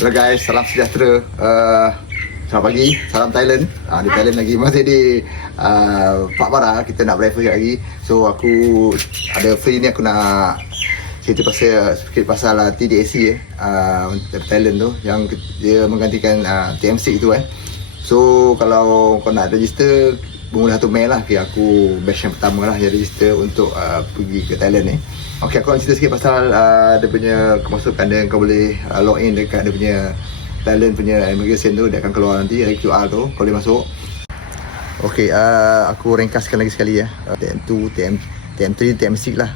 Hello guys, salam sejahtera. Selamat pagi, salam Thailand. Di Thailand lagi, masih di Pak Bara. Kita nak breakfast lagi. So aku ada free ni, aku nak cerita sikit pasal TDAC dari Thailand tu, yang dia menggantikan TMC tu So kalau kau nak register bermula 1 Mei lah, aku batch yang pertama lah yang register untuk pergi ke Thailand ni. Okay, aku nak cerita sikit pasal dia punya kemasukan dia. Kau boleh log in dekat dia punya Thailand punya immigration tu. Dia akan keluar nanti dari QR tu, kau boleh masuk. Okay, aku ringkaskan lagi sekali TM2, TM3, TM6 lah.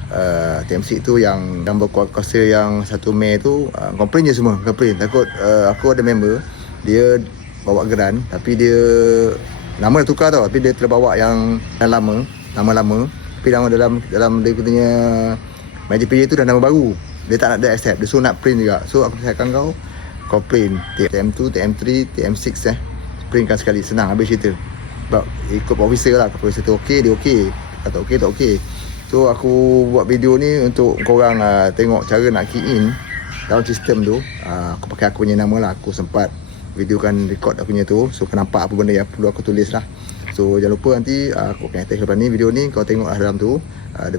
TM6 tu yang berkuasa yang 1 Mei tu, komplain je semua, komplain. Takut aku ada member, dia bawa geran tapi dia nama dah tukar tau, tapi dia terbawa yang lama, nama lama, tapi nama dalam dia punya MyDPJ tu dah nama baru. Dia tak nak dia accept, dia suruh nak print juga. So aku nasihatkan kau print TM2, TM3, TM6 printkan sekali, senang habis cerita. Sebab ikut officer lah, kalau officer tu okey, dia okey. Kata okey, tak okey. So aku buat video ni untuk korang tengok cara nak key in dalam sistem tu. Aku pakai aku punya nama lah, aku sempat videokan record aku punya tu. So kau nampak apa benda yang perlu aku tulis lah. So jangan lupa nanti aku akan attach lepas ni video ni, kau tengok lah dalam tu dia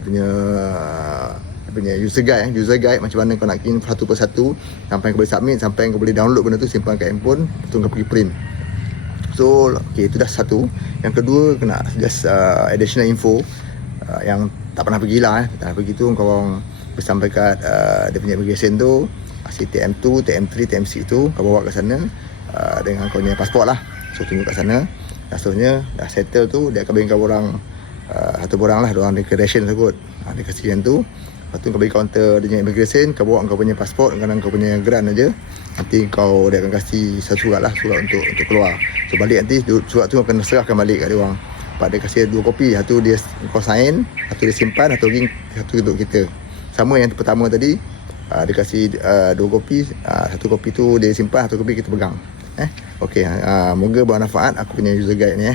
punya user guide macam mana kau nak key in satu persatu sampai kau boleh submit, sampai kau boleh download benda tu, simpan kat handphone, betul kau pergi print. So okay, itu dah satu. Yang kedua, kena just additional info yang tak pernah pergi lah tak pernah pergi tu, kau sampai kat dia punya immigration tu, si TM2, TM3, TM6 tu kau bawa kat sana dengan kau punya pasport lah. So tunjuk kat sana, rasanya dah settle tu, dia akan bagi kau orang satu orang lah, diorang declaration tersebut. Dia kasih yang tu. Lepas tu kau pergi counter dia punya immigration, kau bawa kau punya pasport dengan kau punya geran aja. Nanti dia akan kasih satu surat untuk keluar. So balik nanti surat tu akan serahkan balik kat dia orang. Pak dia kasih 2 kopi, satu dia kau sign, satu dia simpan, satu untuk kita. Sama yang pertama tadi, dia kasih 2 kopi, satu kopi tu dia simpan, satu kopi kita pegang. Okey, moga bermanfaat aku punya user guide ni.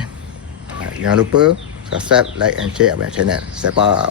Jangan lupa subscribe, like and share abang channel. Step up.